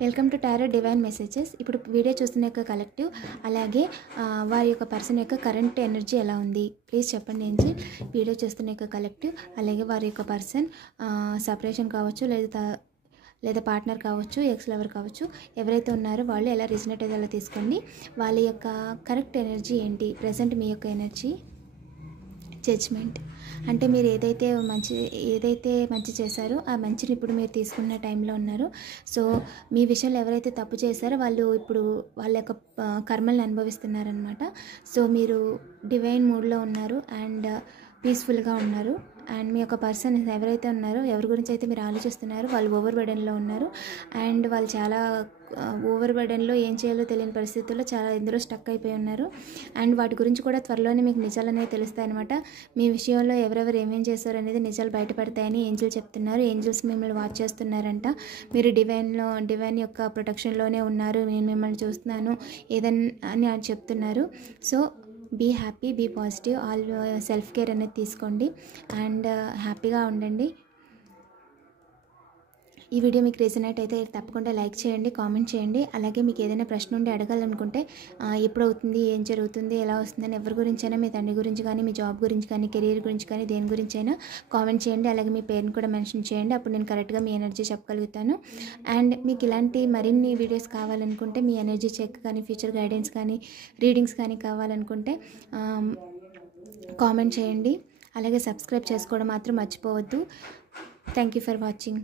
Welcome to tarot divine messages. ఇప్పుడు video చూస్తున్న యొక్క కలెక్టివ్, అలాగే వారి యొక్క పర్సన్ యొక్క కరెంట్ ఎనర్జీ ఎలా ఉంది ప్లీజ్ చెప్పండి ఏంజెల్. వీడియో చూస్తున్న యొక్క కలెక్టివ్, అలాగే వారి యొక్క పర్సన్ సపరేషన్ కావచ్చు, లేదా పార్ట్నర్ కావచ్చు, ఎక్స్ లవర్ కావచ్చు, ఎవరైతే ఉన్నారో వాళ్ళు ఎలా రిజనేట్ అయితే అలా తీసుకోండి. వాళ్ళ యొక్క కరెక్ట్ ఎనర్జీ ఏంటి, ప్రజెంట్ మీ యొక్క ఎనర్జీ. జడ్జ్మెంట్ అంటే మీరు ఏదైతే మంచి చేశారో ఆ మంచిని ఇప్పుడు మీరు తీసుకున్న టైంలో ఉన్నారు. సో మీ విషయంలో ఎవరైతే తప్పు చేశారో వాళ్ళు ఇప్పుడు వాళ్ళ యొక్క కర్మల్ని అనుభవిస్తున్నారనమాట. సో మీరు డివైన్ మూడ్లో ఉన్నారు అండ్ పీస్ఫుల్గా ఉన్నారు. అండ్ మీ యొక్క పర్సన్ ఎవరైతే ఉన్నారో, ఎవరి గురించి అయితే మీరు ఆలోచిస్తున్నారో వాళ్ళు ఓవర్ బర్డెన్లో ఉన్నారు. అండ్ వాళ్ళు చాలా ఓవర్ బర్డెన్లో ఏం చేయాలో తెలియని పరిస్థితుల్లో చాలా ఇందులో స్టక్ అయిపోయి ఉన్నారు. అండ్ వాటి గురించి కూడా త్వరలోనే మీకు నిజాలు అనేవి తెలుస్తాయి అనమాట. మీ విషయంలో ఎవరెవరు ఏమేం చేశారు అనేది నిజాలు బయటపడతాయని ఏంజెల్ చెప్తున్నారు. ఏంజెల్స్ మిమ్మల్ని వాచ్ చేస్తున్నారంట. మీరు డివైన్ యొక్క ప్రొటెక్షన్లోనే ఉన్నారు, నేను మిమ్మల్ని చూస్తున్నాను ఏదన్నా అని చెప్తున్నారు. So be happy, be positive, all self care అనేది తీసుకోండి అండ్ హ్యాపీగా ఉండండి. ఈ వీడియో మీకు రెజొనేట్ అయితే తప్పకుండా లైక్ చేయండి, కామెంట్ చేయండి. అలాగే మీకు ఏదైనా ప్రశ్న ఉండి అడగాలనుకుంటే ఎప్పుడు అవుతుంది, ఏం జరుగుతుంది, ఎలా వస్తుందని ఎవరి గురించైనా, మీ తండ్రి గురించి కానీ, మీ జాబ్ గురించి కానీ, కెరీర్ గురించి కానీ, దేని గురించి అయినా కామెంట్ చేయండి. అలాగే మీ పేరుని కూడా మెన్షన్ చేయండి. అప్పుడు నేను కరెక్ట్గా మీ ఎనర్జీ చెప్పగలుగుతాను. అండ్ మీకు ఇలాంటి మరిన్ని వీడియోస్ కావాలనుకుంటే, మీ ఎనర్జీ చెక్ కానీ, ఫ్యూచర్ గైడెన్స్ కానీ, రీడింగ్స్ కానీ కావాలనుకుంటే కామెంట్ చేయండి. అలాగే సబ్స్క్రైబ్ చేసుకోవడం మాత్రం మర్చిపోవద్దు. Thank you for watching.